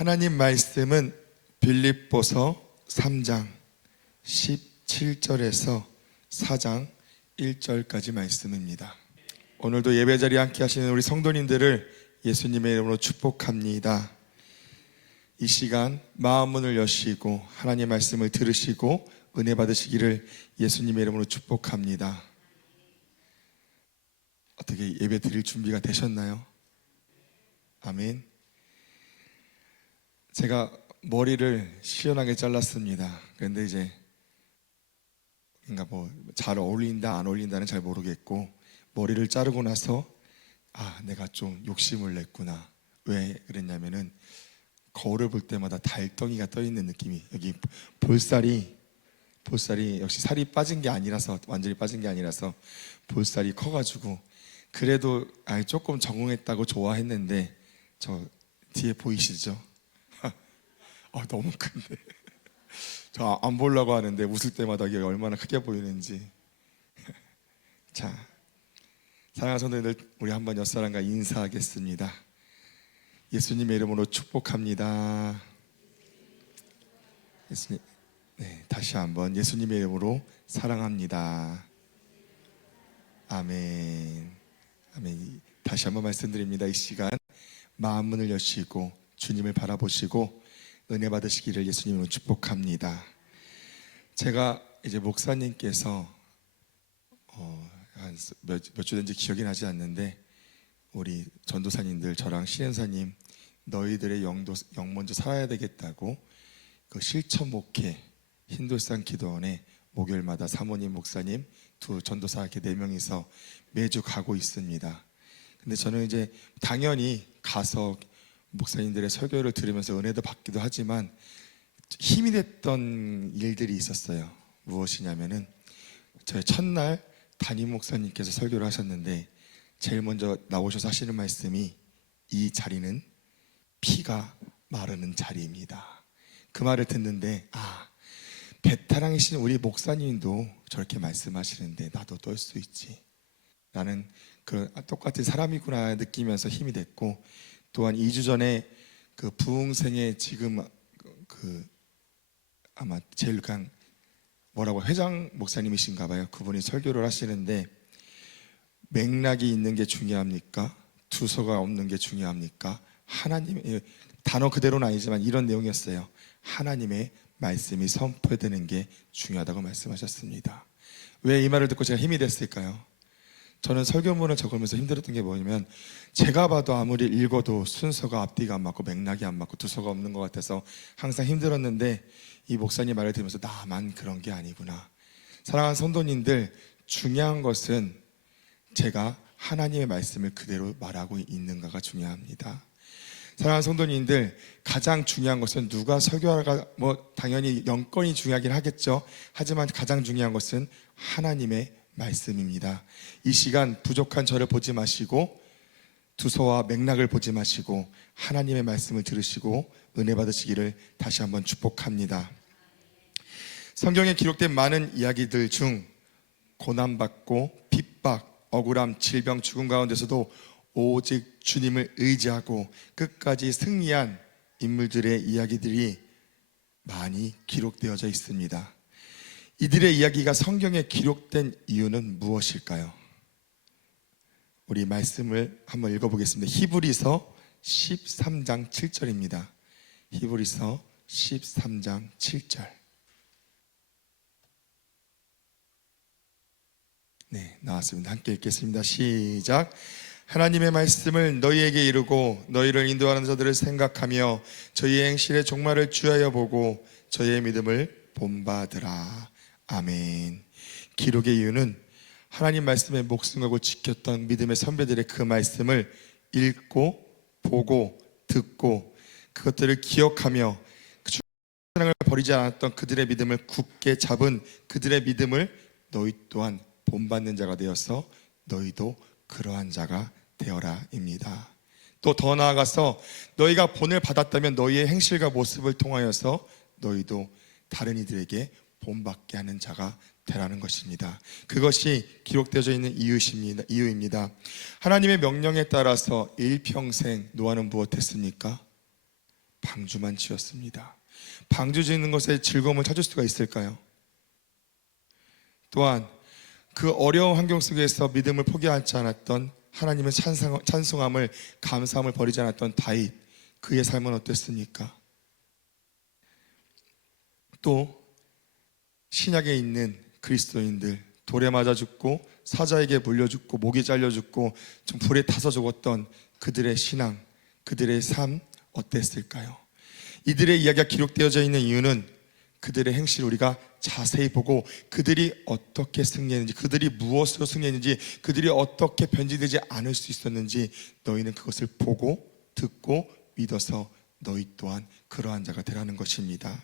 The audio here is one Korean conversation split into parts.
하나님 말씀은 빌립보서 3장 17절에서 4장 1절까지 말씀입니다. 오늘도 예배자리에 함께 하시는 우리 성도님들을 예수님의 이름으로 축복합니다. 이 시간 마음 문을 여시고 하나님의 말씀을 들으시고 은혜 받으시기를 예수님의 이름으로 축복합니다. 어떻게 예배 드릴 준비가 되셨나요? 아멘. 제가 머리를 시원하게 잘랐습니다. 그런데 이제 그러니까 뭐 잘 어울린다 안 어울린다는 잘 모르겠고, 머리를 자르고 나서 내가 좀 욕심을 냈구나. 왜 그랬냐면은 거울을 볼 때마다 달덩이가 떠 있는 느낌이, 여기 볼살이 역시 살이 빠진 게 아니라서, 완전히 빠진 게 아니라서 볼살이 커가지고, 그래도 조금 적응했다고 좋아했는데, 저 뒤에 보이시죠? 너무 큰데 저 안 보려고 하는데 웃을 때마다 이게 얼마나 크게 보이는지. 자, 사랑하는 성도님들, 우리 한번 옆사람과 인사하겠습니다. 예수님의 이름으로 축복합니다. 예수님, 다시 한번 예수님의 이름으로 사랑합니다. 아멘. 아멘. 다시 한번 말씀드립니다. 이 시간 마음 문을 여시고 주님을 바라보시고 은혜 받으시기를 예수님으로 축복합니다. 제가 이제 목사님께서 한 몇 주 된지 기억이 나지 않는데, 우리 전도사님들, 저랑 신현사님, 너희들의 영 먼저 살아야 되겠다고 그 실천 목회 흰돌산 기도원에 목요일마다 사모님, 목사님, 두 전도사 이렇게 4명이서 매주 가고 있습니다. 근데 저는 이제 당연히 가서 목사님들의 설교를 들으면서 은혜도 받기도 하지만 힘이 됐던 일들이 있었어요. 무엇이냐면은 저희 첫날 담임 목사님께서 설교를 하셨는데 제일 먼저 나오셔서 하시는 말씀이, 이 자리는 피가 마르는 자리입니다. 그 말을 듣는데 베테랑이신 우리 목사님도 저렇게 말씀하시는데 나도 떨 수 있지 라는 그 똑같은 사람이구나 느끼면서 힘이 됐고, 또한 2주 전에 그 부흥생의 지금 아마 제일 회장 목사님이신가 봐요. 그분이 설교를 하시는데, 맥락이 있는 게 중요합니까? 두서가 없는 게 중요합니까? 하나님의 단어 그대로는 아니지만 이런 내용이었어요. 하나님의 말씀이 선포되는 게 중요하다고 말씀하셨습니다. 왜 이 말을 듣고 제가 힘이 됐을까요? 저는 설교문을 적으면서 힘들었던 게 뭐냐면, 제가 봐도 아무리 읽어도 순서가 앞뒤가 안 맞고 맥락이 안 맞고 두서가 없는 것 같아서 항상 힘들었는데, 이 목사님 말을 들으면서 나만 그런 게 아니구나. 사랑하는 성도님들, 중요한 것은 제가 하나님의 말씀을 그대로 말하고 있는가가 중요합니다. 사랑하는 성도님들, 가장 중요한 것은 누가 설교하가 당연히 영권이 중요하긴 하겠죠. 하지만 가장 중요한 것은 하나님의 말씀입니다. 이 시간 부족한 저를 보지 마시고 두서와 맥락을 보지 마시고 하나님의 말씀을 들으시고 은혜 받으시기를 다시 한번 축복합니다. 성경에 기록된 많은 이야기들 중 고난받고 핍박, 억울함, 질병, 죽음 가운데서도 오직 주님을 의지하고 끝까지 승리한 인물들의 이야기들이 많이 기록되어져 있습니다. 이들의 이야기가 성경에 기록된 이유는 무엇일까요? 우리 말씀을 한번 읽어보겠습니다. 히브리서 13장 7절입니다. 히브리서 13장 7절. 나왔습니다. 함께 읽겠습니다. 시작. 하나님의 말씀을 너희에게 이루고 너희를 인도하는 자들을 생각하며 저희의 행실의 종말을 주하여 보고 저희의 믿음을 본받으라. 아멘. 기록의 이유는 하나님 말씀에 목숨 걸고 지켰던 믿음의 선배들의 그 말씀을 읽고 보고 듣고 그것들을 기억하며 사랑을 버리지 않았던 그들의 믿음을 굳게 잡은 그들의 믿음을 너희 또한 본받는 자가 되어서 너희도 그러한 자가 되어라 입니다. 또 더 나아가서 너희가 본을 받았다면 너희의 행실과 모습을 통하여서 너희도 다른 이들에게 본받게 하는 자가 되라는 것입니다. 그것이 기록되어져 있는 이유입니다. 하나님의 명령에 따라서 일평생 노아는 무엇했습니까? 방주만 지었습니다. 방주 짓는 것에 즐거움을 찾을 수가 있을까요? 또한 그 어려운 환경 속에서 믿음을 포기하지 않았던, 하나님의 찬송함을, 감사함을 버리지 않았던 다윗, 그의 삶은 어땠습니까? 또 신약에 있는 그리스도인들, 돌에 맞아 죽고 사자에게 물려 죽고 목이 잘려 죽고 좀 불에 타서 죽었던 그들의 신앙, 그들의 삶 어땠을까요? 이들의 이야기가 기록되어져 있는 이유는 그들의 행실을 우리가 자세히 보고 그들이 어떻게 승리했는지, 그들이 무엇으로 승리했는지, 그들이 어떻게 변질되지 않을 수 있었는지 너희는 그것을 보고 듣고 믿어서 너희 또한 그러한 자가 되라는 것입니다.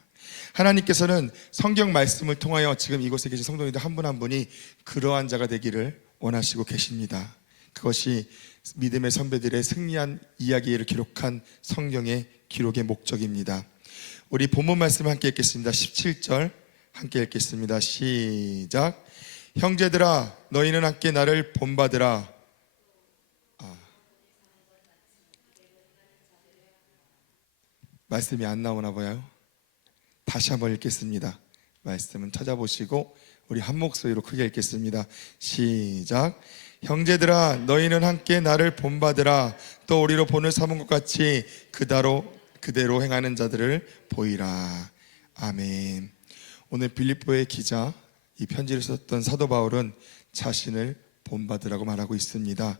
하나님께서는 성경 말씀을 통하여 지금 이곳에 계신 성도님들 한 분 한 분이 그러한 자가 되기를 원하시고 계십니다. 그것이 믿음의 선배들의 승리한 이야기를 기록한 성경의 기록의 목적입니다. 우리 본문 말씀을 함께 읽겠습니다. 17절 함께 읽겠습니다. 시작. 형제들아 너희는 함께 나를 본받으라. 말씀이 안 나오나 봐요. 다시 한번 읽겠습니다. 말씀은 찾아보시고 우리 한 목소리로 크게 읽겠습니다. 시작. 형제들아 너희는 함께 나를 본받으라. 또 우리로 본을 삼은 것 같이 그대로 행하는 자들을 보이라. 아멘. 오늘 빌립보의 기자, 이 편지를 썼던 사도 바울은 자신을 본받으라고 말하고 있습니다.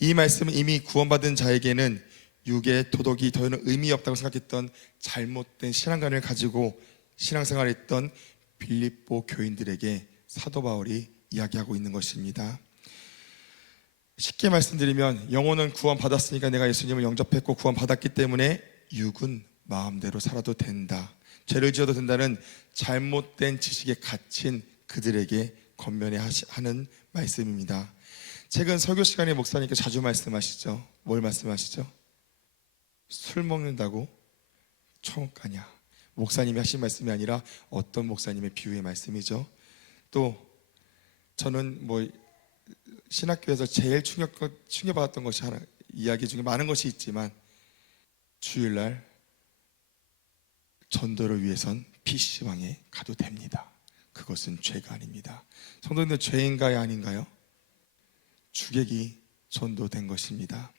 이 말씀은 이미 구원받은 자에게는 육의 도덕이 더 이상 의미 없다고 생각했던 잘못된 신앙관을 가지고 신앙생활했던 빌립보 교인들에게 사도 바울이 이야기하고 있는 것입니다. 쉽게 말씀드리면 영혼은 구원받았으니까 내가 예수님을 영접했고 구원받았기 때문에 육은 마음대로 살아도 된다, 죄를 지어도 된다는 잘못된 지식에 갇힌 그들에게 권면하는 말씀입니다. 최근 설교 시간에 목사님께 자주 말씀하시죠. 뭘 말씀하시죠? 술 먹는다고 천국 가냐? 목사님이 하신 말씀이 아니라 어떤 목사님의 비유의 말씀이죠. 또 저는 신학교에서 제일 충격받았던 것이 하나, 이야기 중에 많은 것이 있지만 주일날 전도를 위해선 PC방에 가도 됩니다. 그것은 죄가 아닙니다. 성도님들, 죄인가요 아닌가요? 주객이 전도된 것입니다.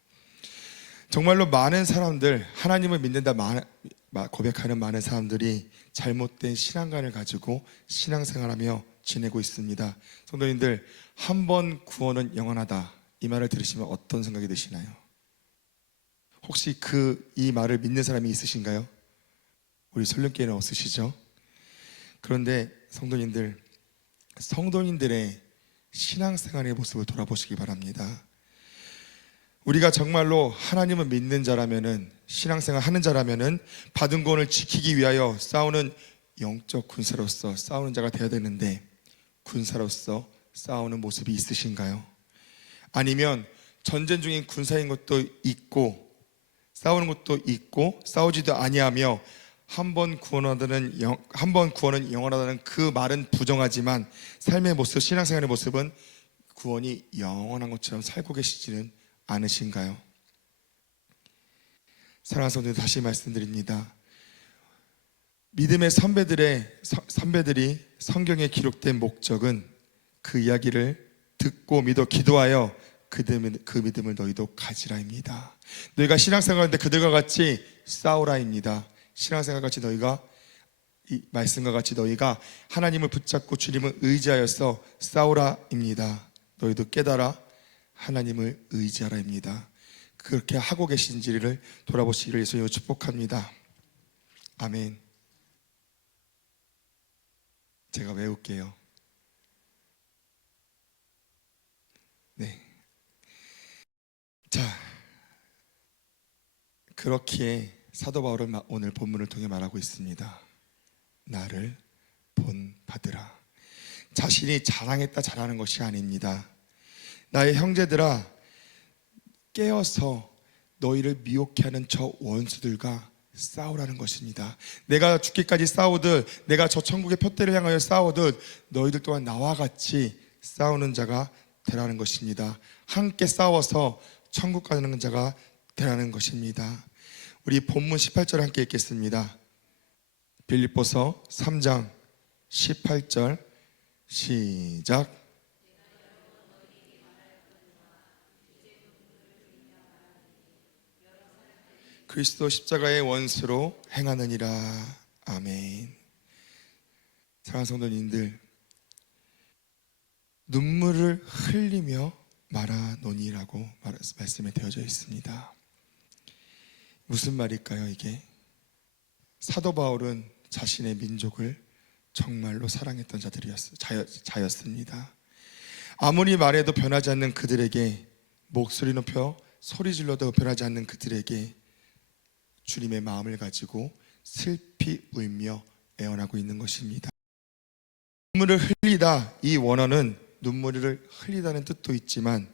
정말로 많은 사람들, 하나님을 믿는다 고백하는 많은 사람들이 잘못된 신앙관을 가지고 신앙생활하며 지내고 있습니다. 성도님들, 한 번 구원은 영원하다, 이 말을 들으시면 어떤 생각이 드시나요? 혹시 이 말을 믿는 사람이 있으신가요? 우리 설령교회는 없으시죠? 그런데 성도님들의 신앙생활의 모습을 돌아보시기 바랍니다. 우리가 정말로 하나님을 믿는 자라면은, 신앙생활 하는 자라면은 받은 구원을 지키기 위하여 싸우는 영적 군사로서 싸우는 자가 되어야 되는데, 군사로서 싸우는 모습이 있으신가요? 아니면 전쟁 중인 군사인 것도 있고 싸우는 것도 있고 싸우지도 아니하며 한 번 구원은 영원하다는 그 말은 부정하지만 삶의 모습, 신앙생활의 모습은 구원이 영원한 것처럼 살고 계시지는 않으신가요? 사랑하는 성도들, 다시 말씀드립니다. 믿음의 선배들이 성경에 기록된 목적은 그 이야기를 듣고 믿어 기도하여 그 믿음을 너희도 가지라입니다. 너희가 신앙생활하는데 그들과 같이 싸우라입니다. 신앙생활 같이 너희가, 이 말씀과 같이 너희가 하나님을 붙잡고 주님을 의지하여서 싸우라입니다. 너희도 깨달아 하나님을 의지하라입니다. 그렇게 하고 계신지를 돌아보시기를 예수님으로 축복합니다. 아멘. 제가 외울게요. 네. 자, 그렇기에 사도 바울은 오늘 본문을 통해 말하고 있습니다. 나를 본받으라. 자신이 자랑했다 잘하는 것이 아닙니다. 나의 형제들아, 깨어서 너희를 미혹해 하는 저 원수들과 싸우라는 것입니다. 내가 죽기까지 싸우듯, 내가 저 천국의 표대를 향하여 싸우듯 너희들 또한 나와 같이 싸우는 자가 되라는 것입니다. 함께 싸워서 천국 가는 자가 되라는 것입니다. 우리 본문 18절 함께 읽겠습니다. 빌립보서 3장 18절 시작. 그리스도 십자가의 원수로 행하느니라. 아멘. 사랑하는 성도님들, 눈물을 흘리며 말하노니라고 말씀에 되어져 있습니다. 무슨 말일까요 이게? 사도 바울은 자신의 민족을 정말로 사랑했던 자였습니다. 아무리 말해도 변하지 않는 그들에게, 목소리 높여 소리 질러도 변하지 않는 그들에게 주님의 마음을 가지고 슬피 울며 애원하고 있는 것입니다. 눈물을 흘리다, 이 원어는 눈물을 흘리다는 뜻도 있지만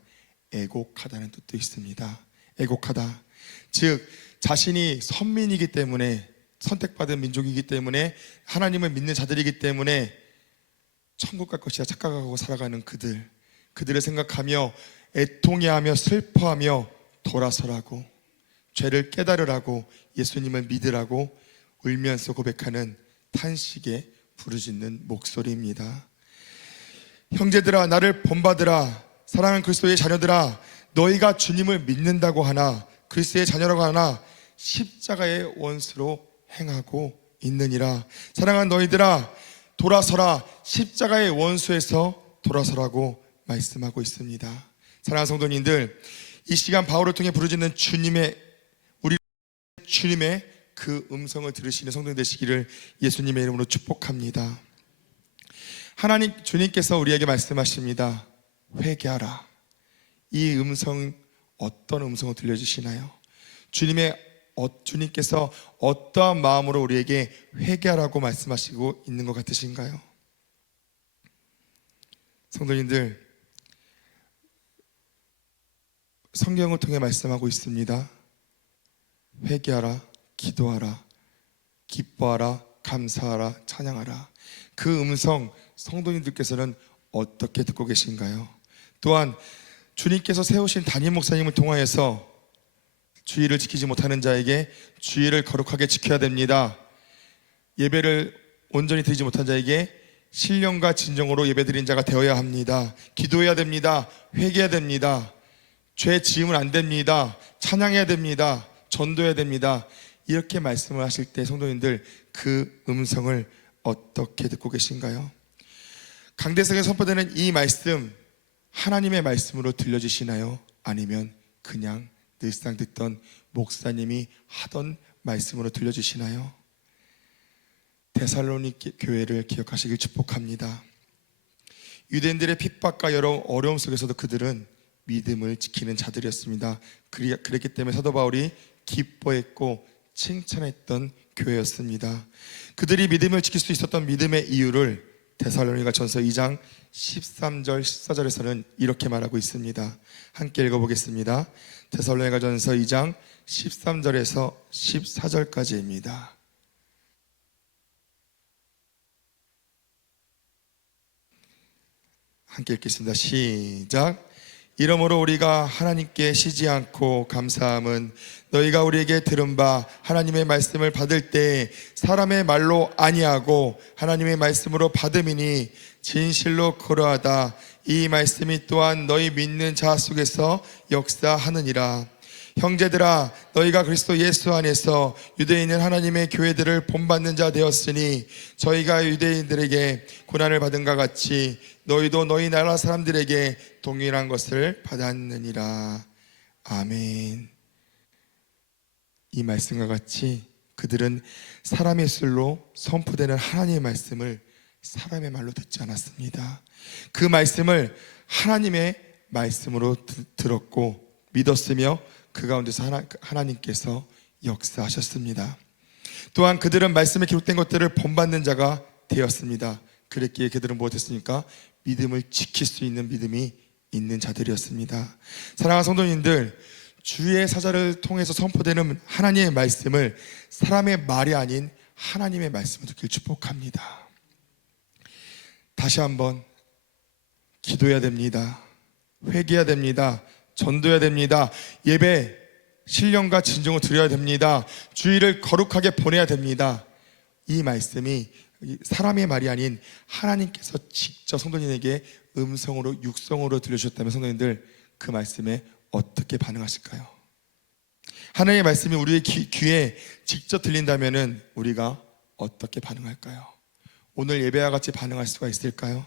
애곡하다는 뜻도 있습니다. 애곡하다, 즉 자신이 선민이기 때문에, 선택받은 민족이기 때문에, 하나님을 믿는 자들이기 때문에 천국 갈 것이라 착각하고 살아가는 그들을 생각하며 애통해하며 슬퍼하며 돌아서라고, 죄를 깨달으라고, 예수님을 믿으라고 울면서 고백하는 탄식에 부르짖는 목소리입니다. 형제들아, 나를 본받으라. 사랑하는 그리스도의 자녀들아, 너희가 주님을 믿는다고 하나, 그리스도의 자녀라고 하나 십자가의 원수로 행하고 있느니라. 사랑하는 너희들아, 돌아서라. 십자가의 원수에서 돌아서라고 말씀하고 있습니다. 사랑하는 성도님들, 이 시간 바울을 통해 부르짖는 주님의 그 음성을 들으시는 성도님 되시기를 예수님의 이름으로 축복합니다. 하나님, 주님께서 우리에게 말씀하십니다. 회개하라. 이 음성, 어떤 음성을 들려주시나요? 주님께서 어떠한 마음으로 우리에게 회개하라고 말씀하시고 있는 것 같으신가요? 성도님들, 성경을 통해 말씀하고 있습니다. 회개하라, 기도하라, 기뻐하라, 감사하라, 찬양하라. 그 음성 성도님들께서는 어떻게 듣고 계신가요? 또한 주님께서 세우신 담임 목사님을 통하여서 주의를 지키지 못하는 자에게 주의를 거룩하게 지켜야 됩니다. 예배를 온전히 드리지 못한 자에게 신령과 진정으로 예배드린 자가 되어야 합니다. 기도해야 됩니다. 회개해야 됩니다. 죄 지으면 안 됩니다. 찬양해야 됩니다. 전도해야 됩니다. 이렇게 말씀을 하실 때 성도님들, 그 음성을 어떻게 듣고 계신가요? 강대상에 선포되는 이 말씀, 하나님의 말씀으로 들려지시나요? 아니면 그냥 늘상 듣던 목사님이 하던 말씀으로 들려주시나요? 데살로니게 교회를 기억하시길 축복합니다. 유대인들의 핍박과 여러 어려움 속에서도 그들은 믿음을 지키는 자들이었습니다. 그랬기 때문에 사도 바울이 기뻐했고 칭찬했던 교회였습니다. 그들이 믿음을 지킬 수 있었던 믿음의 이유를 데살로니가 전서 2장 13절 14절에서는 이렇게 말하고 있습니다. 함께 읽어보겠습니다. 데살로니가 전서 2장 13절에서 14절까지입니다. 함께 읽겠습니다. 시작. 이러므로 우리가 하나님께 쉬지 않고 감사함은 너희가 우리에게 들은 바 하나님의 말씀을 받을 때 사람의 말로 아니하고 하나님의 말씀으로 받음이니 진실로 그러하다. 이 말씀이 또한 너희 믿는 자 속에서 역사하느니라. 형제들아, 너희가 그리스도 예수 안에서 유대인은 하나님의 교회들을 본받는 자 되었으니 저희가 유대인들에게 고난을 받은 것 같이 너희도 너희 나라 사람들에게 동일한 것을 받았느니라. 아멘. 이 말씀과 같이 그들은 사람의 술로 선포되는 하나님의 말씀을 사람의 말로 듣지 않았습니다. 그 말씀을 하나님의 말씀으로 들었고 믿었으며 그 가운데서 하나님께서 역사하셨습니다. 또한 그들은 말씀에 기록된 것들을 본받는 자가 되었습니다. 그랬기에 그들은 무엇했습니까? 믿음을 지킬 수 있는 믿음이 있는 자들이었습니다. 사랑하는 성도님들, 주의 사자를 통해서 선포되는 하나님의 말씀을 사람의 말이 아닌 하나님의 말씀으로 듣길 축복합니다. 다시 한번 기도해야 됩니다. 회개해야 됩니다. 전도해야 됩니다. 예배 신령과 진정을 드려야 됩니다. 주의를 거룩하게 보내야 됩니다. 이 말씀이 사람의 말이 아닌 하나님께서 직접 성도님에게 음성으로 육성으로 들려주셨다면 성도님들 그 말씀에 어떻게 반응하실까요? 하나님의 말씀이 우리의 귀에 직접 들린다면 우리가 어떻게 반응할까요? 오늘 예배와 같이 반응할 수가 있을까요?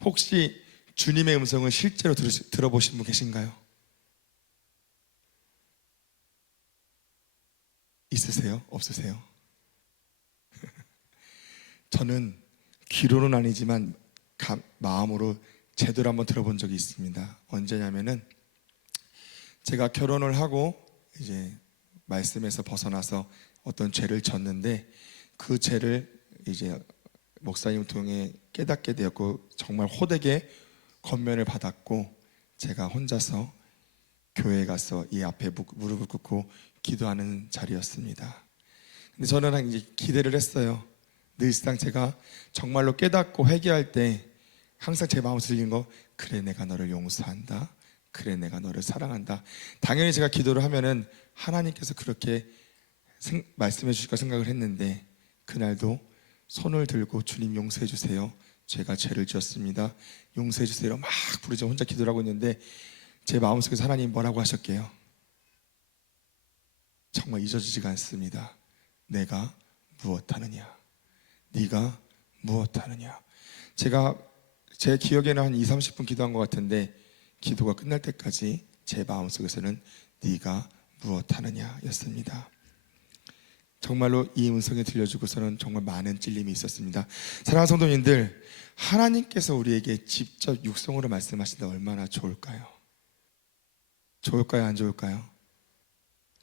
혹시 주님의 음성을 실제로 들어보신 분 계신가요? 있으세요? 없으세요? 저는 귀로는 아니지만 마음으로 제대로 한번 들어본 적이 있습니다. 언제냐면은 제가 결혼을 하고 이제 말씀에서 벗어나서 어떤 죄를 졌는데 그 죄를 이제 목사님 통해 깨닫게 되었고 정말 호되게 권면을 받았고 제가 혼자서 교회에 가서 이 앞에 무릎을 꿇고 기도하는 자리였습니다. 근데 저는 이제 기대를 했어요. 늘상 제가 정말로 깨닫고 회개할 때 항상 제 마음에 들리는 거, 그래 내가 너를 용서한다, 그래 내가 너를 사랑한다. 당연히 제가 기도를 하면은 하나님께서 그렇게 말씀해 주실까 생각을 했는데 그날도 손을 들고 주님 용서해 주세요, 제가 죄를 지었습니다, 용서해 주세요 막 부르죠. 혼자 기도를 하고 있는데 제 마음속에서 하나님 뭐라고 하셨게요? 정말 잊어지지가 않습니다. 내가 무엇하느냐, 네가 무엇하느냐. 제가 제 기억에는 한 20-30분 기도한 것 같은데 기도가 끝날 때까지 제 마음속에서는 네가 무엇하느냐 였습니다. 정말로 이 음성이 들려주고서는 정말 많은 찔림이 있었습니다. 사랑하는 성도님들, 하나님께서 우리에게 직접 육성으로 말씀하신다 얼마나 좋을까요? 좋을까요? 안 좋을까요?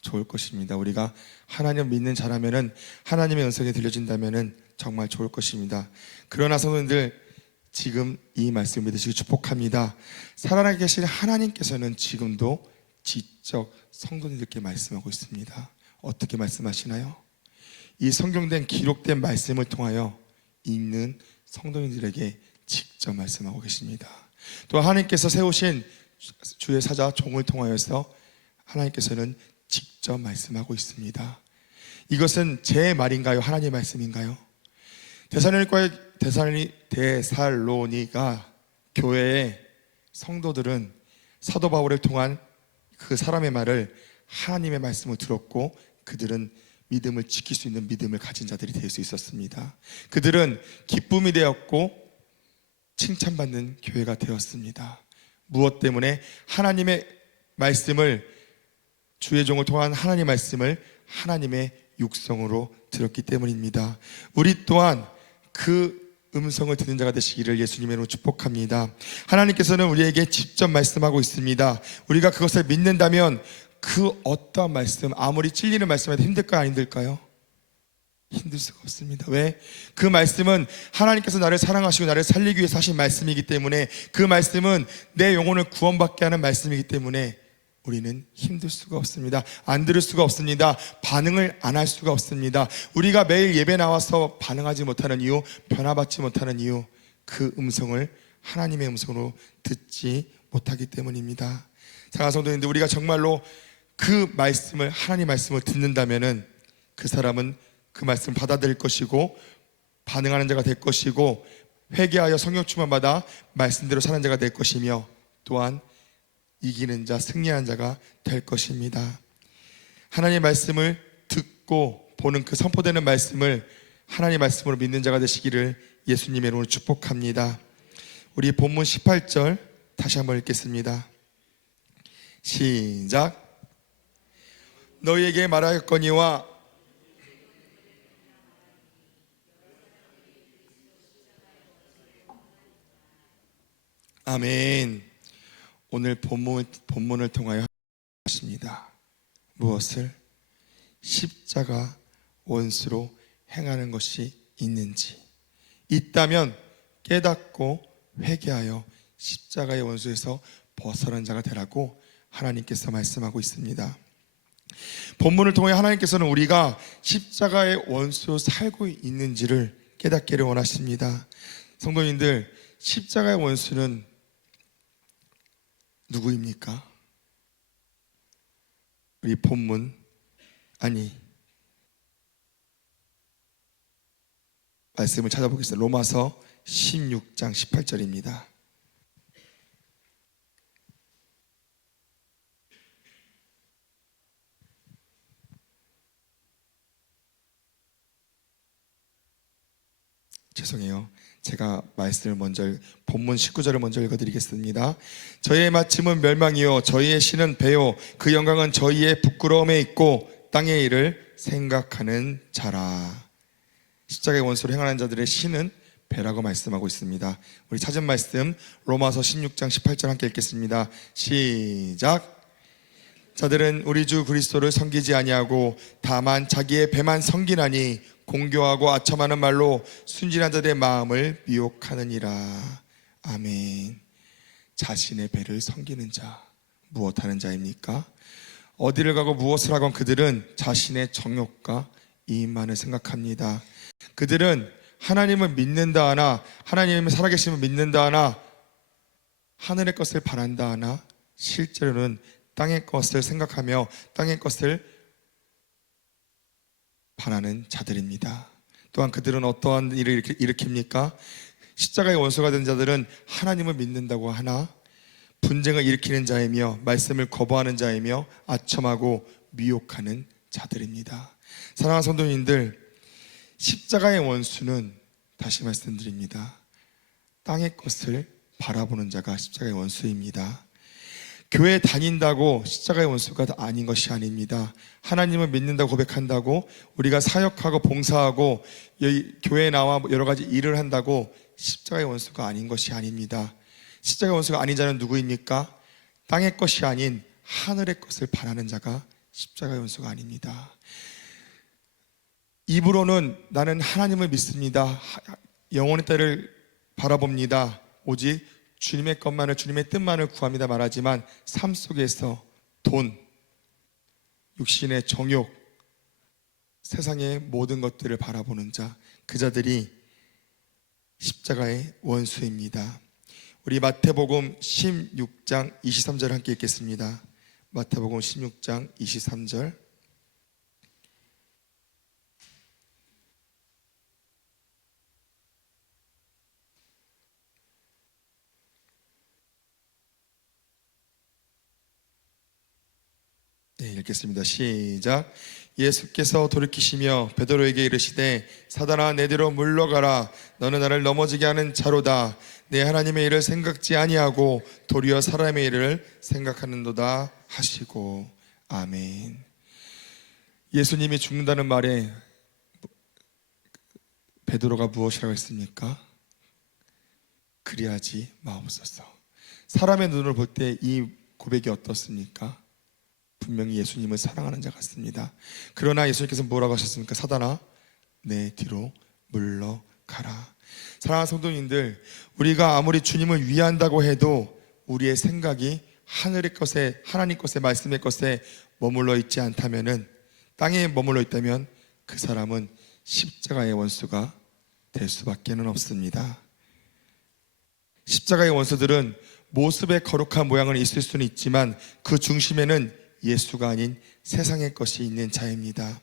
좋을 것입니다. 우리가 하나님 믿는 자라면은 하나님의 음성이 들려진다면은 정말 좋을 것입니다. 그러나 성도님들, 지금 이 말씀 믿으시기 축복합니다. 살아나 계신 하나님께서는 지금도 직접 성도님들께 말씀하고 있습니다. 어떻게 말씀하시나요? 이 성경된 기록된 말씀을 통하여 읽는 성도님들에게 직접 말씀하고 계십니다. 또 하나님께서 세우신 주의 사자 종을 통하여서 하나님께서는 직접 말씀하고 있습니다. 이것은 제 말인가요? 하나님의 말씀인가요? 데살로니가 교회의 성도들은 사도 바울을 통한 그 사람의 말을 하나님의 말씀을 들었고 그들은 믿음을 지킬 수 있는 믿음을 가진 자들이 될 수 있었습니다. 그들은 기쁨이 되었고 칭찬받는 교회가 되었습니다. 무엇 때문에? 하나님의 말씀을, 주의 종을 통한 하나님의 말씀을 하나님의 육성으로 들었기 때문입니다. 우리 또한 그 음성을 듣는 자가 되시기를 예수님의 이름으로 축복합니다. 하나님께서는 우리에게 직접 말씀하고 있습니다. 우리가 그것을 믿는다면 그 어떠한 말씀, 아무리 찔리는 말씀해도 힘들까요? 안 힘들까요? 힘들 수가 없습니다. 왜? 그 말씀은 하나님께서 나를 사랑하시고 나를 살리기 위해서 하신 말씀이기 때문에, 그 말씀은 내 영혼을 구원받게 하는 말씀이기 때문에 우리는 힘들 수가 없습니다. 안 들을 수가 없습니다. 반응을 안 할 수가 없습니다. 우리가 매일 예배 나와서 반응하지 못하는 이유, 변화받지 못하는 이유, 그 음성을 하나님의 음성으로 듣지 못하기 때문입니다. 사랑하는 성도님들, 우리가 정말로 그 말씀을, 하나님 말씀을 듣는다면은 그 사람은 그 말씀을 받아들일 것이고 반응하는 자가 될 것이고 회개하여 성령 충만받아 말씀대로 사는 자가 될 것이며 또한 이기는 자, 승리하는 자가 될 것입니다. 하나님의 말씀을 듣고 보는 그 선포되는 말씀을 하나님의 말씀으로 믿는 자가 되시기를 예수님의 이름으로 축복합니다. 우리 본문 18절 다시 한번 읽겠습니다. 시작. 너희에게 말하였거니와 아멘. 오늘 본문을 통하여 하십니다. 무엇을? 십자가 원수로 행하는 것이 있는지, 있다면 깨닫고 회개하여 십자가의 원수에서 벗어난 자가 되라고 하나님께서 말씀하고 있습니다. 본문을 통해 하나님께서는 우리가 십자가의 원수로 살고 있는지를 깨닫기를 원하십니다. 성도님들, 십자가의 원수는 누구입니까? 우리 본문 말씀을 찾아보겠습니다. 로마서 16장 18절입니다. 죄송해요. 제가 말씀을 본문 19절을 먼저 읽어드리겠습니다. 저희의 마침은 멸망이요 저희의 신은 배요 그 영광은 저희의 부끄러움에 있고 땅의 일을 생각하는 자라. 십자가의 원수로 행하는 자들의 신은 배라고 말씀하고 있습니다. 우리 찾은 말씀 로마서 16장 18절 함께 읽겠습니다. 시작. 자들은 우리 주 그리스도를 섬기지 아니하고 다만 자기의 배만 섬기나니 공교하고 아첨하는 말로 순진한 자들의 마음을 미혹하느니라. 아멘. 자신의 배를 섬기는 자, 무엇하는 자입니까? 어디를 가고 무엇을 하건 그들은 자신의 정욕과 이익만을 생각합니다. 그들은 하나님을 믿는다 하나, 하나님의 살아계심을 믿는다 하나, 하늘의 것을 바란다 하나, 실제로는 땅의 것을 생각하며 땅의 것을 바라는 자들입니다. 또한 그들은 어떠한 일을 일으킵니까? 십자가의 원수가 된 자들은 하나님을 믿는다고 하나 분쟁을 일으키는 자이며 말씀을 거부하는 자이며 아첨하고 미혹하는 자들입니다. 사랑하는 성도님들, 십자가의 원수는 다시 말씀드립니다. 땅의 것을 바라보는 자가 십자가의 원수입니다. 교회 다닌다고 십자가의 원수가 아닌 것이 아닙니다. 하나님을 믿는다고 고백한다고 우리가 사역하고 봉사하고 교회에 나와 여러 가지 일을 한다고 십자가의 원수가 아닌 것이 아닙니다. 십자가의 원수가 아닌 자는 누구입니까? 땅의 것이 아닌 하늘의 것을 바라는 자가 십자가의 원수가 아닙니다. 입으로는 나는 하나님을 믿습니다. 영원의 때를 바라봅니다. 오직 주님의 것만을, 주님의 뜻만을 구합니다 말하지만 삶 속에서 돈, 육신의 정욕, 세상의 모든 것들을 바라보는 자, 그 자들이 십자가의 원수입니다. 우리 마태복음 16장 23절 함께 읽겠습니다. 마태복음 16장 23절. 네, 읽겠습니다. 시작. 예수께서 돌이키시며 베드로에게 이르시되 사단아 내게로 물러가라. 너는 나를 넘어지게 하는 자로다. 내 하나님의 일을 생각지 아니하고 도리어 사람의 일을 생각하는도다 하시고. 아멘. 예수님이 죽는다는 말에 베드로가 무엇이라고 했습니까? 그리하지 마옵소서. 사람의 눈으로 볼 때 이 고백이 어떻습니까? 분명히 예수님을 사랑하는 자 같습니다. 그러나 예수님께서 뭐라고 하셨습니까? 사단아 내 뒤로 물러가라. 사랑하는 성도님들, 우리가 아무리 주님을 위한다고 해도 우리의 생각이 하늘의 것에, 하나님 것에, 말씀의 것에 머물러 있지 않다면은, 땅에 머물러 있다면 그 사람은 십자가의 원수가 될 수밖에는 없습니다. 십자가의 원수들은 모습의 거룩한 모양은 있을 수는 있지만 그 중심에는 예수가 아닌 세상의 것이 있는 자입니다.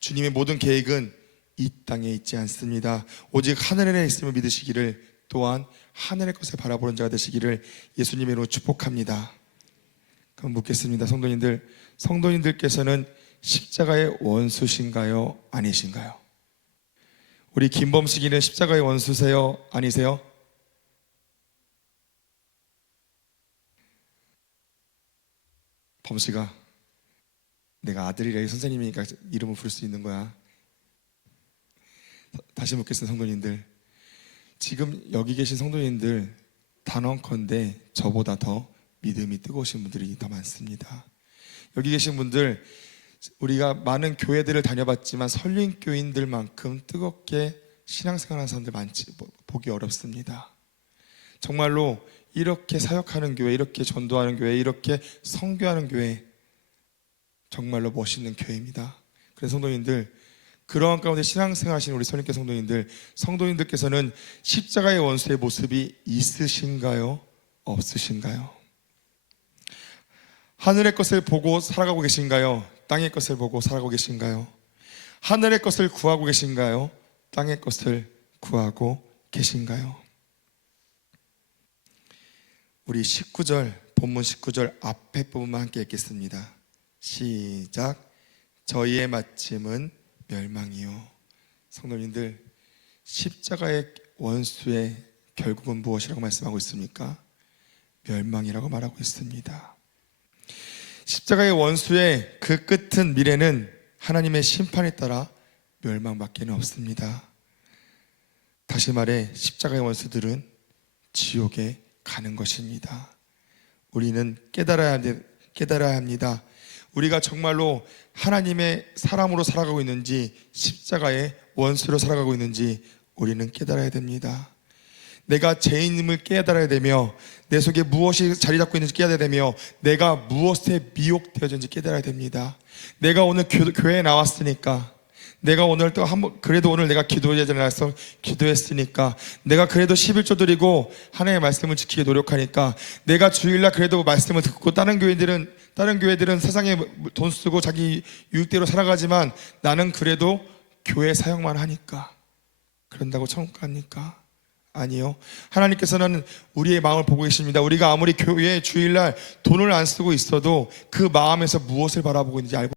주님의 모든 계획은 이 땅에 있지 않습니다. 오직 하늘에 있음을 믿으시기를, 또한 하늘의 것을 바라보는 자가 되시기를 예수님의 이름으로 축복합니다. 그럼 묻겠습니다. 성도님들께서는 십자가의 원수신가요? 아니신가요? 우리 김범식이는 십자가의 원수세요? 아니세요? 범식아, 내가 아들이라 선생님이니까 이름을 부를 수 있는 거야. 다시 묻겠습니다. 성도님들, 지금 여기 계신 성도님들 단언컨대 저보다 더 믿음이 뜨거우신 분들이 더 많습니다. 여기 계신 분들, 우리가 많은 교회들을 다녀봤지만 설립교인들만큼 뜨겁게 신앙생활하는 사람들 보기 어렵습니다. 정말로 이렇게 사역하는 교회, 이렇게 전도하는 교회, 이렇게 선교하는 교회, 정말로 멋있는 교회입니다. 그래서 성도님들, 그러한 가운데 신앙생활 하시는 우리 선임교 성도님들, 성도님들께서는 십자가의 원수의 모습이 있으신가요? 없으신가요? 하늘의 것을 보고 살아가고 계신가요? 땅의 것을 보고 살아가고 계신가요? 하늘의 것을 구하고 계신가요? 땅의 것을 구하고 계신가요? 우리 19절, 본문 19절 앞에 부분만 함께 읽겠습니다. 시작. 저희의 마침은 멸망이요. 성도님들, 십자가의 원수의 결국은 무엇이라고 말씀하고 있습니까? 멸망이라고 말하고 있습니다. 십자가의 원수의 그 끝은, 미래는 하나님의 심판에 따라 멸망밖에 없습니다. 다시 말해 십자가의 원수들은 지옥에 가는 것입니다. 우리는 깨달아야 합니다. 우리가 정말로 하나님의 사람으로 살아가고 있는지, 십자가의 원수로 살아가고 있는지 우리는 깨달아야 됩니다. 내가 죄인임을 깨달아야 되며, 내 속에 무엇이 자리 잡고 있는지 깨달아야 되며, 내가 무엇에 미혹되어졌는지 깨달아야 됩니다. 내가 오늘 교회에 나왔으니까, 내가 오늘 또 그래도 오늘 내가 기도해야 되나서 기도했으니까, 내가 그래도 11조 드리고 하나님의 말씀을 지키기 노력하니까, 내가 주일날 그래도 말씀을 듣고, 다른 교회들은 세상에 돈 쓰고 자기 유익대로 살아가지만 나는 그래도 교회 사역만 하니까, 그런다고 천국 갑니까? 아니요. 하나님께서는 우리의 마음을 보고 계십니다. 우리가 아무리 교회에 주일날 돈을 안 쓰고 있어도 그 마음에서 무엇을 바라보고 있는지 알고,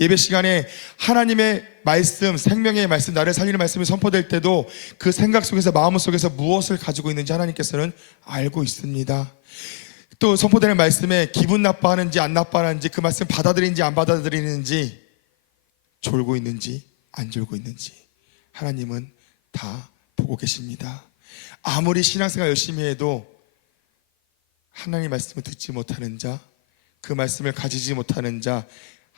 예배 시간에 하나님의 말씀, 생명의 말씀, 나를 살리는 말씀이 선포될 때도 그 생각 속에서, 마음 속에서 무엇을 가지고 있는지 하나님께서는 알고 있습니다. 또 선포되는 말씀에 기분 나빠하는지 안 나빠하는지, 그 말씀 받아들이는지 안 받아들이는지, 졸고 있는지 안 졸고 있는지 하나님은 다 보고 계십니다. 아무리 신앙생활 열심히 해도 하나님의 말씀을 듣지 못하는 자, 그 말씀을 가지지 못하는 자,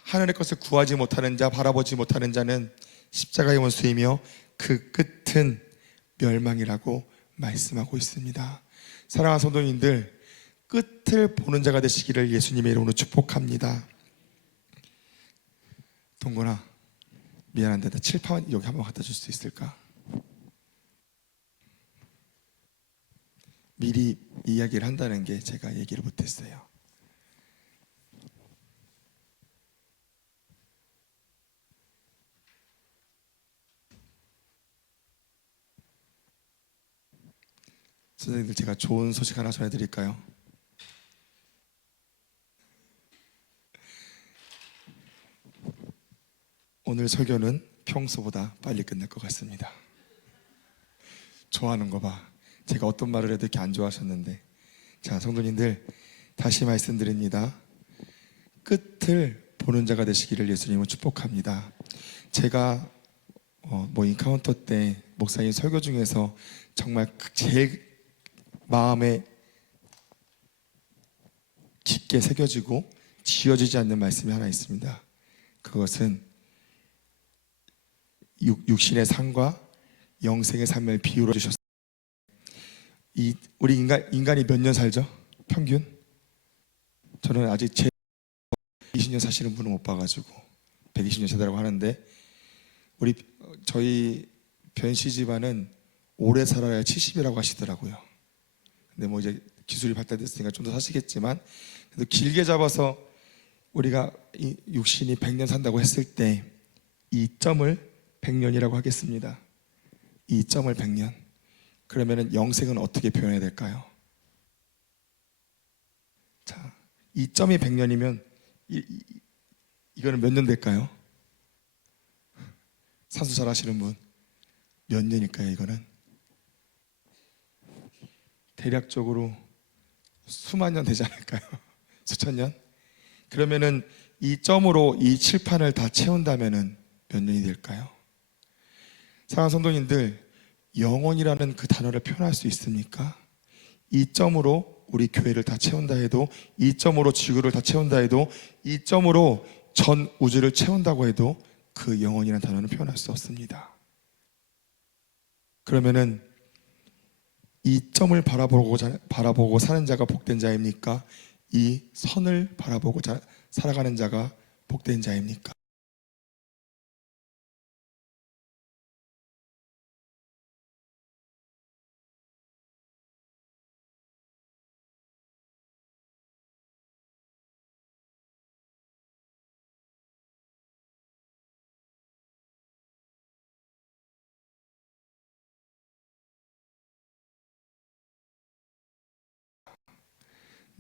하늘의 것을 구하지 못하는 자, 바라보지 못하는 자는 십자가의 원수이며 그 끝은 멸망이라고 말씀하고 있습니다. 사랑하는 성도님들, 끝을 보는 자가 되시기를 예수님의 이름으로 축복합니다. 동건아, 미안한데 나 칠판 여기 한번 갖다 줄 수 있을까? 미리 이야기를 한다는 게 제가 얘기를 못했어요. 선생님들, 제가 좋은 소식 하나 전해드릴까요? 오늘 설교는 평소보다 빨리 끝날 것 같습니다. 좋아하는 거 봐. 제가 어떤 말을 해도 이렇게 안 좋아하셨는데. 자, 성도님들, 다시 말씀드립니다. 끝을 보는 자가 되시기를 예수님을 축복합니다. 제가 인카운터 때 목사님 설교 중에서 정말 제일 마음에 깊게 새겨지고 지워지지 않는 말씀이 하나 있습니다. 그것은 육신의 삶과 영생의 삶을 비유로 주셨습니다. 우리 인간이 몇 년 살죠? 평균? 저는 아직 20년 사시는 분은 못 봐가지고 120년 세다라고 하는데, 저희 변씨 집안은 오래 살아야 70이라고 하시더라고요. 근데 이제 기술이 발달됐으니까 좀 더 사시겠지만, 그래도 길게 잡아서 우리가 육신이 100년 산다고 했을 때 이 점을 100년이라고 하겠습니다. 이 점을 100년. 그러면은 영생은 어떻게 표현해야 될까요? 자, 이 점이 100년이면 이거는 몇 년 될까요? 산수 잘 하시는 분, 몇 년일까요? 이거는 대략적으로 수만 년 되지 않을까요? 수천 년? 그러면은 이 점으로 이 칠판을 다 채운다면은 몇 년이 될까요? 사랑하는 성도님들, 영혼이라는 그 단어를 표현할 수 있습니까? 이 점으로 우리 교회를 다 채운다 해도, 이 점으로 지구를 다 채운다 해도, 이 점으로 전 우주를 채운다고 해도 그 영혼이라는 단어는 표현할 수 없습니다. 그러면은 이 점을 바라보고 사는 자가 복된 자입니까? 이 선을 바라보고 살아가는 자가 복된 자입니까?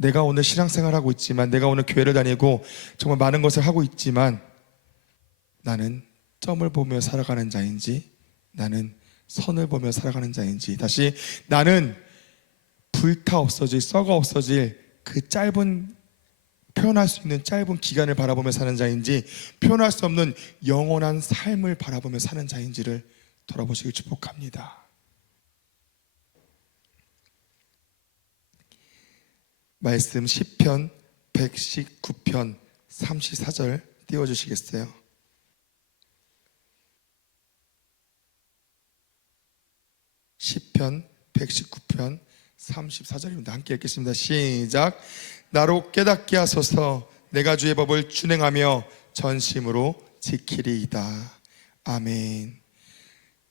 내가 오늘 신앙생활하고 있지만, 내가 오늘 교회를 다니고 정말 많은 것을 하고 있지만, 나는 점을 보며 살아가는 자인지, 나는 선을 보며 살아가는 자인지, 다시 나는 불타 없어질, 썩어 없어질 그 짧은, 표현할 수 있는 짧은 기간을 바라보며 사는 자인지, 표현할 수 없는 영원한 삶을 바라보며 사는 자인지를 돌아보시길 축복합니다. 말씀 시편 119편 34절 띄워주시겠어요? 시편 119편 34절입니다. 함께 읽겠습니다. 시작. 나로 깨닫게 하소서. 내가 주의 법을 준행하며 전심으로 지키리이다. 아멘.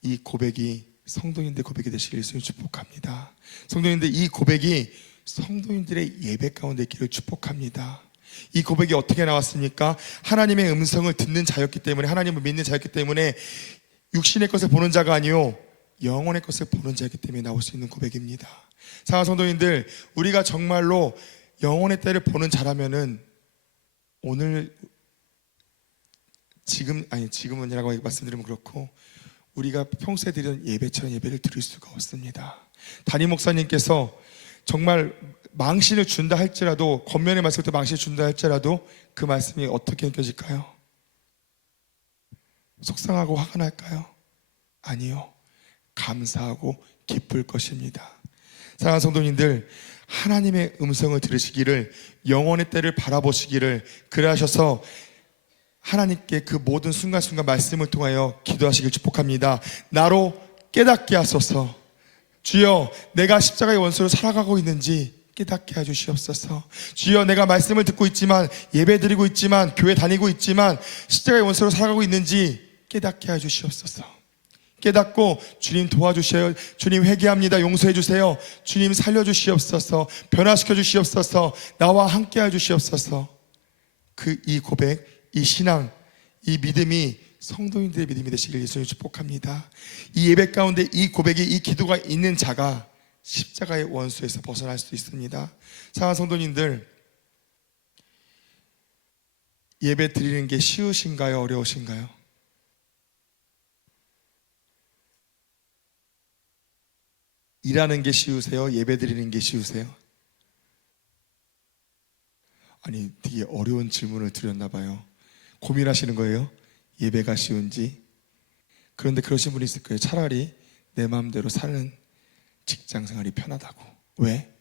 이 고백이 성도인들 고백이 되시길 예수님 축복합니다. 성도인들, 이 고백이 성도인들의 예배 가운데 있기를 축복합니다. 이 고백이 어떻게 나왔습니까? 하나님의 음성을 듣는 자였기 때문에, 하나님을 믿는 자였기 때문에, 육신의 것을 보는 자가 아니요 영혼의 것을 보는 자이기 때문에 나올 수 있는 고백입니다. 사랑하는 성도님들, 우리가 정말로 영혼의 때를 보는 자라면은 오늘 지금은이라고 말씀드리면 그렇고, 우리가 평소에 드리던 예배처럼 예배를 드릴 수가 없습니다. 담임 목사님께서 정말 망신을 준다 할지라도, 겉면의 말씀부터 망신을 준다 할지라도 그 말씀이 어떻게 느껴질까요? 속상하고 화가 날까요? 아니요, 감사하고 기쁠 것입니다. 사랑하는 성도님들, 하나님의 음성을 들으시기를, 영혼의 때를 바라보시기를, 그러하셔서 하나님께 그 모든 순간순간 말씀을 통하여 기도하시길 축복합니다. 나로 깨닫게 하소서. 주여, 내가 십자가의 원수로 살아가고 있는지 깨닫게 해주시옵소서. 주여, 내가 말씀을 듣고 있지만, 예배 드리고 있지만, 교회 다니고 있지만 십자가의 원수로 살아가고 있는지 깨닫게 해주시옵소서. 깨닫고 주님 도와주셔요. 주님 회개합니다. 용서해 주세요. 주님 살려주시옵소서. 변화시켜 주시옵소서. 나와 함께 해주시옵소서. 이 고백, 이 신앙, 이 믿음이 성도인들의 믿음이 되시길 예수님 축복합니다. 이 예배 가운데 이 고백이, 이 기도가 있는 자가 십자가의 원수에서 벗어날 수 있습니다. 사랑하는 성도님들, 예배 드리는 게 쉬우신가요? 어려우신가요? 일하는 게 쉬우세요? 예배 드리는 게 쉬우세요? 아니, 되게 어려운 질문을 드렸나 봐요. 고민하시는 거예요? 예배가 쉬운지. 그런데 그러신 분이 있을 거예요. 차라리 내 마음대로 사는 직장생활이 편하다고. 왜?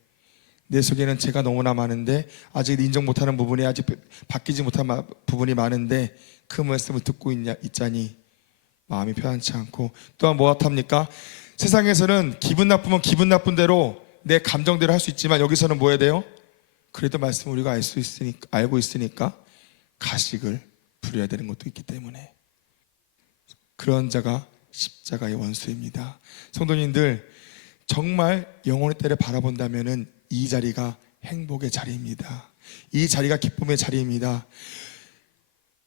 내 속에는 죄가 너무나 많은데, 아직 인정 못하는 부분이, 아직 바뀌지 못한 부분이 많은데 그 말씀을 듣고 있자니 마음이 편안치 않고. 또한 무엇합니까? 세상에서는 기분 나쁘면 기분 나쁜 대로 내 감정대로 할 수 있지만, 여기서는 뭐 해야 돼요? 그래도 말씀을 우리가 알고 있으니까 가식을 부려야 되는 것도 있기 때문에, 그런 자가 십자가의 원수입니다. 성도님들, 정말 영혼의 때를 바라본다면은 이 자리가 행복의 자리입니다. 이 자리가 기쁨의 자리입니다.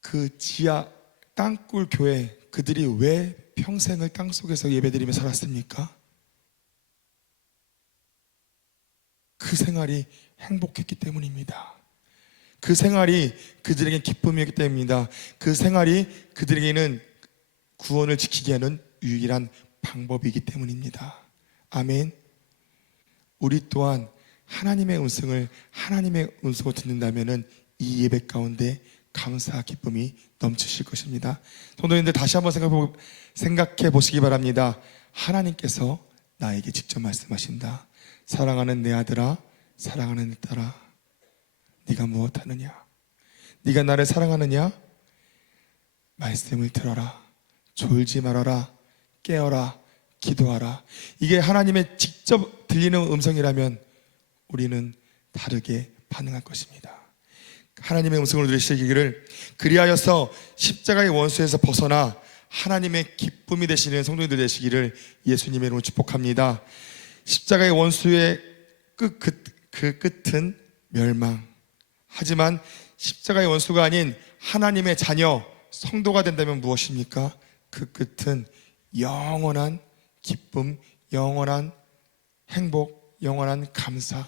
그 지하 땅굴 교회, 그들이 왜 평생을 땅속에서 예배드리며 살았습니까? 그 생활이 행복했기 때문입니다. 그 생활이 그들에게 기쁨이었기 때문입니다. 그 생활이 그들에게는 구원을 지키게 하는 유일한 방법이기 때문입니다. 아멘. 우리 또한 하나님의 음성을 듣는다면 이 예배 가운데 감사 기쁨이 넘치실 것입니다. 성도님들, 다시 한번 생각해 보시기 바랍니다. 하나님께서 나에게 직접 말씀하신다. 사랑하는 내 아들아, 사랑하는 내 딸아, 네가 무엇하느냐? 네가 나를 사랑하느냐? 말씀을 들어라. 졸지 말아라. 깨어라. 기도하라. 이게 하나님의 직접 들리는 음성이라면 우리는 다르게 반응할 것입니다. 하나님의 음성을 들으시기를, 그리하여서 십자가의 원수에서 벗어나 하나님의 기쁨이 되시는 성도님들 되시기를 예수님의 이름으로 축복합니다. 십자가의 원수의 그 끝은 멸망. 하지만 십자가의 원수가 아닌 하나님의 자녀, 성도가 된다면 무엇입니까? 그 끝은 영원한 기쁨, 영원한 행복, 영원한 감사,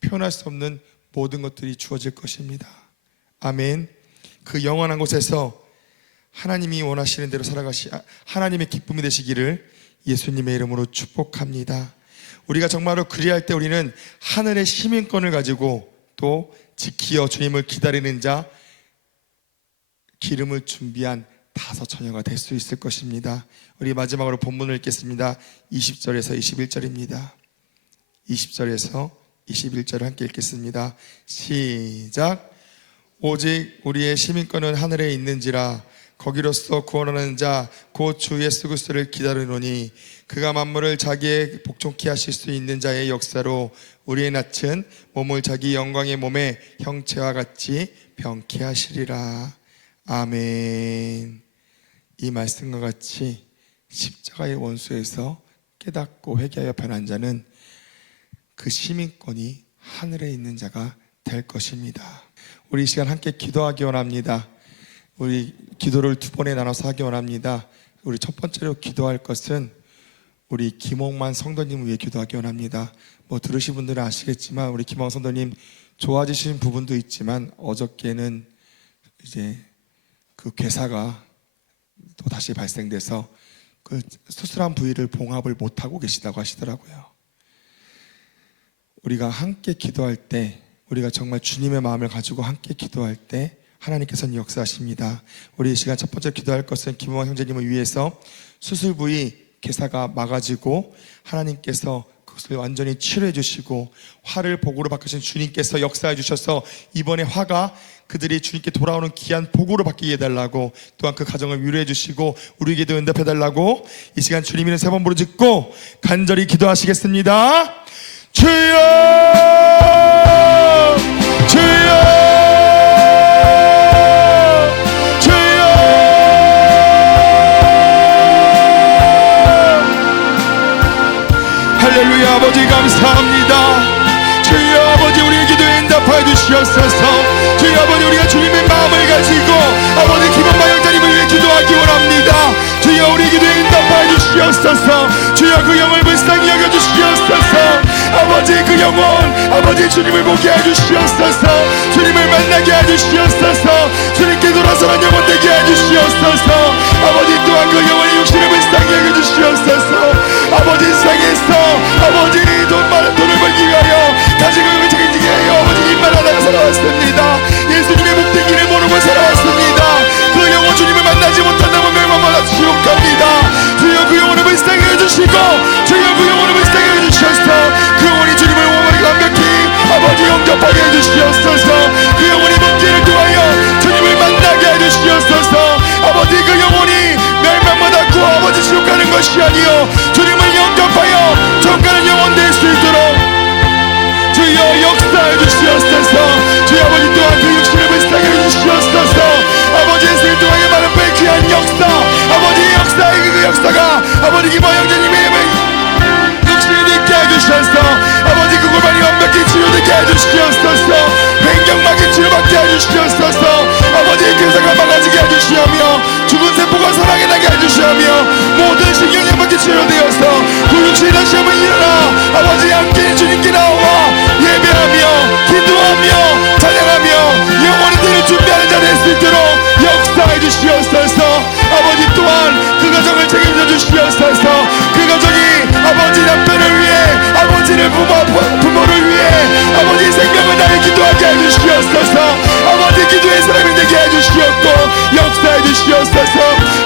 표현할 수 없는 모든 것들이 주어질 것입니다. 아멘. 그 영원한 곳에서 하나님이 원하시는 대로 하나님의 기쁨이 되시기를 예수님의 이름으로 축복합니다. 우리가 정말로 그리할 때 우리는 하늘의 시민권을 가지고 또 지키어 주님을 기다리는 자, 기름을 준비한 다섯 처녀가 될 수 있을 것입니다. 우리 마지막으로 본문을 읽겠습니다. 20절에서 21절입니다. 20절에서 21절을 함께 읽겠습니다. 시작. 오직 우리의 시민권은 하늘에 있는지라 거기로서 구원하는 자 곧 주 예수 그리스도를 기다리노니 그가 만물을 자기의 복종케 하실 수 있는 자의 역사로 우리의 낯은 몸을 자기 영광의 몸의 형체와 같이 병케 하시리라. 아멘. 이 말씀과 같이 십자가의 원수에서 깨닫고 회개하여 변한 자는 그 시민권이 하늘에 있는 자가 될 것입니다. 우리 이 시간 함께 기도하기 원합니다. 우리 기도를 두 번에 나눠서 하기 원합니다. 우리 첫 번째로 기도할 것은 우리 김홍만 성도님을 위해 기도하기 원합니다. 들으신 분들은 아시겠지만 우리 김홍만 성도님 좋아지신 부분도 있지만 어저께는 이제 그 괴사가 또 다시 발생돼서 그 수술한 부위를 봉합을 못하고 계시다고 하시더라고요. 우리가 함께 기도할 때, 우리가 정말 주님의 마음을 가지고 함께 기도할 때 하나님께서는 역사하십니다. 우리 이 시간 첫 번째 기도할 것은 김홍만 형제님을 위해서 수술 부위 괴사가 막아지고 하나님께서 그것을 완전히 치료해 주시고 화를 복으로 바꾸신 주님께서 역사해 주셔서 이번에 화가 그들이 주님께 돌아오는 귀한 복으로 바뀌게 해달라고, 또한 그 가정을 위로해 주시고 우리에게도 응답해 달라고 이 시간 주님 이름 세 번 부르짖고 간절히 기도하시겠습니다. 주여 주여 주여 할렐루야. 아버지 감사합니다. 주여 아버지 우리의 기도에 응답하여 주시옵소서. 주여 아버지 우리가 주님의 마음을 가지고 아버지 김홍만 형제님을 위해 기도하기 원합니다. 주여 우리 기도에 응답하여 주시옵소서. 주여 그 영을 불쌍히 여겨 주시옵소서. 아버지 그 영혼 아버지 주님을 보게 해주시옵소서. 주님을 만나게 해주시옵소서. 주님께 돌아서는 영혼 되게 해주시옵소서. 아버지 또한 그 영혼의 육신을 불쌍히 여겨주시옵소서. 아버지 세상에서 아버지 돈을 벌기 위하여 가족을 책임지게 하여 아버지 입만 하다가 살아왔습니다. 예수님의 목적기를 모르고 살아왔습니다. 그 영혼 주님을 만나지 못한다면 멸망받아 지옥 갑니다. 주여 그 영혼을 불쌍히 해주시고 주여 그 영혼을 불쌍히 해주셔서 그 영혼이 주님을 완벽히 아버지 영접하게 해주시옵소서. 그 영혼이 목기를 통하여 주님을 만나게 해주시옵소서. 아버지 그 영혼이 멸망받았고 아버지 지옥 가는 것이 아니요 주님을 영접하여 전 가는 영혼 될 수 있도록 주여 역사해 주시옵소서. 주여 아버지 또한 그 육신을 불쌍히 해주시옵소서. 아버지 예수님 또한의 많은 배귀한 역사 아버지 역사의 그 역사가 아버지 김홍만 형제님의 육신을 있게 해주셔서 아버지 그 골반이 완벽히 치료되게 해주시옵소서. 횡격막이 치료받게 해주시옵소서. 아버지 괴사가 막아지게 해주시오며 죽은 세포가 살아나게 해주시오며 모든 신경염밖에 치료되어서 그 육신이 다시 한번 일어나 아버지 함께 주님께 나와 예배하며 기도하며 찬양하며 영원히 되는 준비하는 자 될 수 있도록 역사해 주시옵소서. 아버지 또한 그 가정을 책임져 주시옵소서. 그 가정이 아버지 남편을 위해 아버지를 부모를 위해 아버지 생명을 다해 기도하게 해주시옵소서. 아버지 기도의 사람이 되게 해주시옵고 역사해 주시옵소서.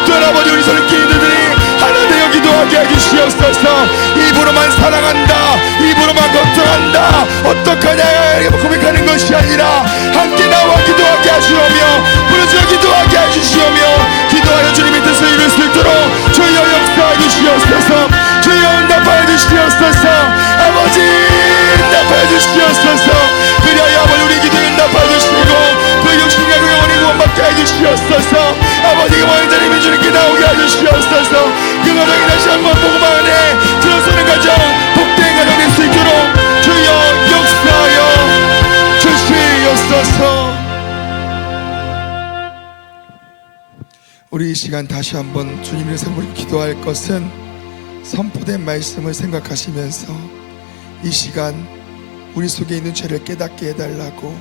또한 아버지 우리 손길들이 하나 되어 기도하게 해주시옵소서. 입으로만 사랑한다 입으로만 걱정한다 어떡하냐 고백하는 것이 아니라 함께 나와 기도하게 하시오며 부르짖어 기도하게 해주시오며 기도하여 주님의 뜻을 이룰 수 있도록 주여 역사해 주시옵소서. 주여 응답하여 주시옵소서. 아버지 응답하여 주시옵소서. 그리하여 아버지 우리 기도에 응답하여 주시고 그 육신과 그 영혼이 구원받게 해주시옵소서. 아버지 그 왕자님이 주님께 나오게 해주시옵소서. 그 가정이 다시 한번 복음 안에 들어서는 가정 복된 가정 될 수 있도록 주여 역사하여 주시옵소서. 우리 이 시간 다시 한번 주님의 성부를 기도할 것은 선포된 말씀을 생각하시면서 이 시간 우리 속에 있는 죄를 깨닫게 해달라고,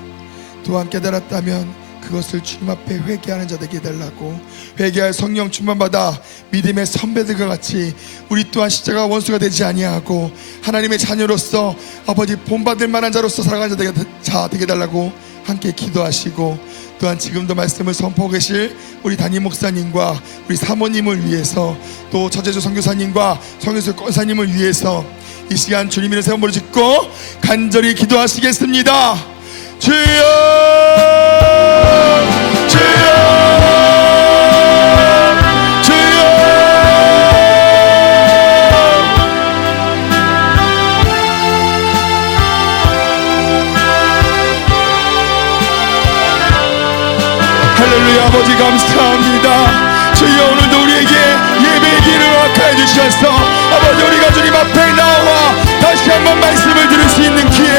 또한 깨달았다면 그것을 주님 앞에 회개하는 자 되게 해달라고, 회개할 성령 충만받아 믿음의 선배들과 같이 우리 또한 십자가 원수가 되지 아니하고 하나님의 자녀로서 아버지 본받을 만한 자로서 살아가는 자 되게 해달라고 함께 기도하시고, 또한 지금도 말씀을 선포하고 계실 우리 담임 목사님과 우리 사모님을 위해서, 또 처제주 선교사님과 성교수 권사님을 위해서 이 시간 주님 이름 세운 무릎 짓고 간절히 기도하시겠습니다. 주여, 주여, 주여. 할렐루야. 아버지 감사합니다. 주여, 오늘도 우리에게 예배의 길을 허락하여 주셔서 아버지 우리가 주님 앞에 나와 다시 한번 말씀을 들을 수 있는 기회,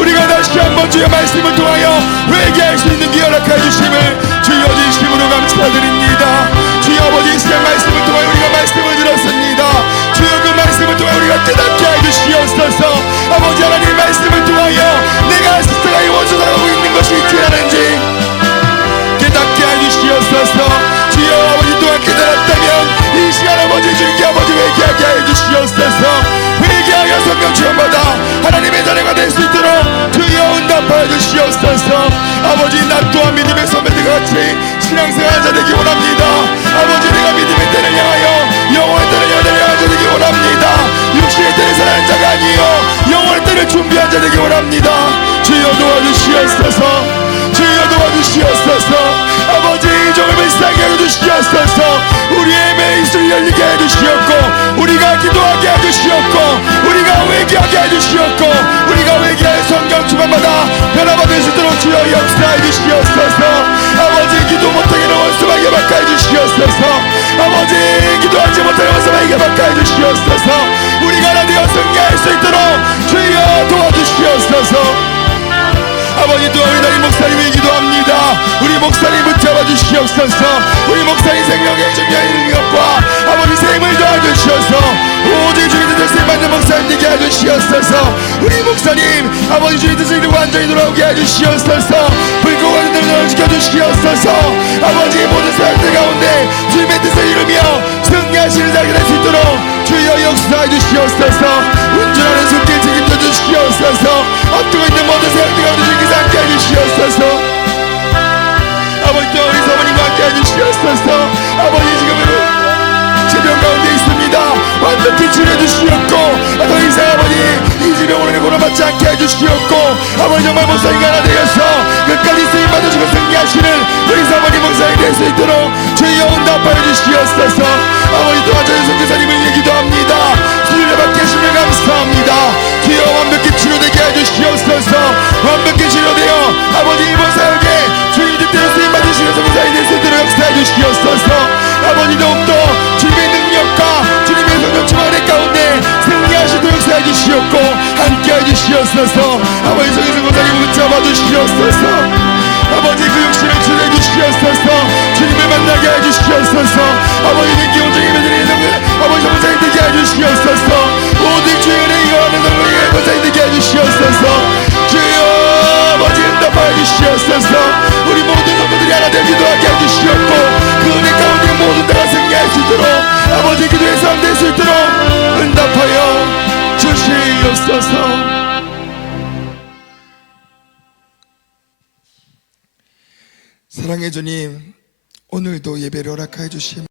우리가 다시 한번 주의 말씀을 통하여 회개할 수 있는 기회 허락하여 주심을 주여 진심으로 감사드립니다. 주여 아버지 이 시간 말씀을 통하여 우리가 말씀을 들었습니다. 주여 그 말씀을 통하여 우리가 깨닫게 해 주시옵소서. 아버지 하나님 말씀을 통하여 내가 스스로의 원수 살아가고 있는 것이 있지 않은지 깨닫게 해 주시옵소서. 주여 아버지 또한 깨달았다면 이 시간 아버지 주님께 아버지 회개하게 해 주시옵소서. 회개하여 성령 체험받아 하나님의 자녀가 될 수 있도록 주여 응답하여 주시옵소서. 아버지 나 또한 믿음의 선배들과 같이 신앙생활 자 되기 원합니다. 아버지 내가 믿음의 때를 향하여 영원의 때를 향하여 달려가는 자 되기 원합니다. 육신의 때를 살아가는 자가 아니요 영원의 때를 준비한 자 되기 원합니다. 주여 도와주시옵소서. 주여 도와주시옵소서. 아버지 이 종을 불쌍히 해주시옵소서. 우리의 매입술을 열리게 해주시옵고 우리가 기도하게 해주시옵고 우리가 회개하게 해주시옵고 우리가 회개하여 성령 충만받아 변화받을 수 있도록 주여 역사해 주시옵소서. 아버지 기도 못하게는 원수에게 바꿔 주시옵소서. 아버지 기도하지 못하는 원수에게 바꿔 주시옵소서. 우리가 하나 되어 승리할 수 있도록 주여 도와주시옵소서. 아버지 또 우리 담임 목사님을 기도합니다. 우리 목사님 붙잡아 주시옵소서. 우리 목사님 생명의 중요한 것과 아버지 셈을 도와주시옵소서. 오직 주님 뜻을 쓰임받는 목사님 되게 해주시옵소서. 우리 목사님 아버지 주님 뜻을 이루고 완전히 돌아오게 해주시옵소서. 불구하는 대로 지켜주시옵소서. 아버지 모든 사람들 가운데 주님의 뜻을 이루며 승리하시는 자가 될 수 있도록 주여 역사해 주시옵소서. 운전하는 손길 책임져 주시옵소서. 앞두고 있는 모든 사람들 가운데 주님께서 함께 해주시옵소서. 아버지 또 우리 사모님과 함께 해주시옵소서. 아버지 지금은 질병 가운데 있습니다. 완벽히 치료해주시옵고 더 이상 아버지 이 질병으로 고난받지 않게 해주시옵고 아버지 정말 목사님과 하나 되어서 끝까지 쓰임받으시고 승리하시는 우리 사모님 목사님 될 수 있도록 주여 응답하여 주시옵소서. 아버지 또한 저희 선교사님을 위해 기도합니다. 주님의 밖에 하심을 감사합니다. 주여 완벽히 치료되게 해주시옵소서. 완벽히 치료되어 아버지 이번 사역에 주님 뜻대로 쓰임받으시는 선교사님 될 수 있도록 역사해 주시옵소서. 아버지 더욱더 주님의 능력과 주님의 성령 충만의 가운데 승리하시도록 역사해 주시옵고 함께 해주시옵소서. 아버지 성교사 권사님 붙잡아 주시옵소서. 아버지 그 육신을 치료해 주시옵소서. 주님을 만나게 해주시옵소서. 아버지는 기온적인 예배드리는 아버지 성사님 되게 해주시옵소서. 모든 주의 은혜 이거하는 성령의 권사님 되게 해주시옵소서. 주여 아버지 응답하여 주시옵소서. 우리 모든 성도들이 하나 되어 기도하게 해주시옵고 그 은혜 가운데 모든 데가 승리할 수 있도록 아버지 기도의 삶 될 수 있도록 응답하여 주시옵소서. 사랑의 주님, 오늘도 예배를 허락하여 주심